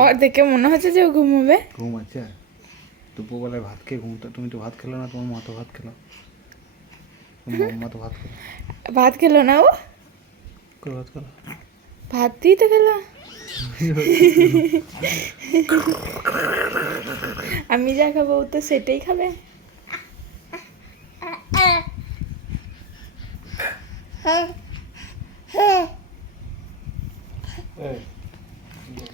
और দেখে মনে হচ্ছে যে ও ঘুমোবে। ঘুমাচ্ছে দুপুরবেলায় ভাত খেয়ে ঘুমতে, তুমি তো ভাত খেলো না, তোমার মা তো ভাত খেলো, তোমার মা তো ভাত খেলো, ভাত খেলো না ও? কই ভাত খেলো? ভাতই তো খেলো। আমি যা খাবো ও তো সেটাই খাবে। এই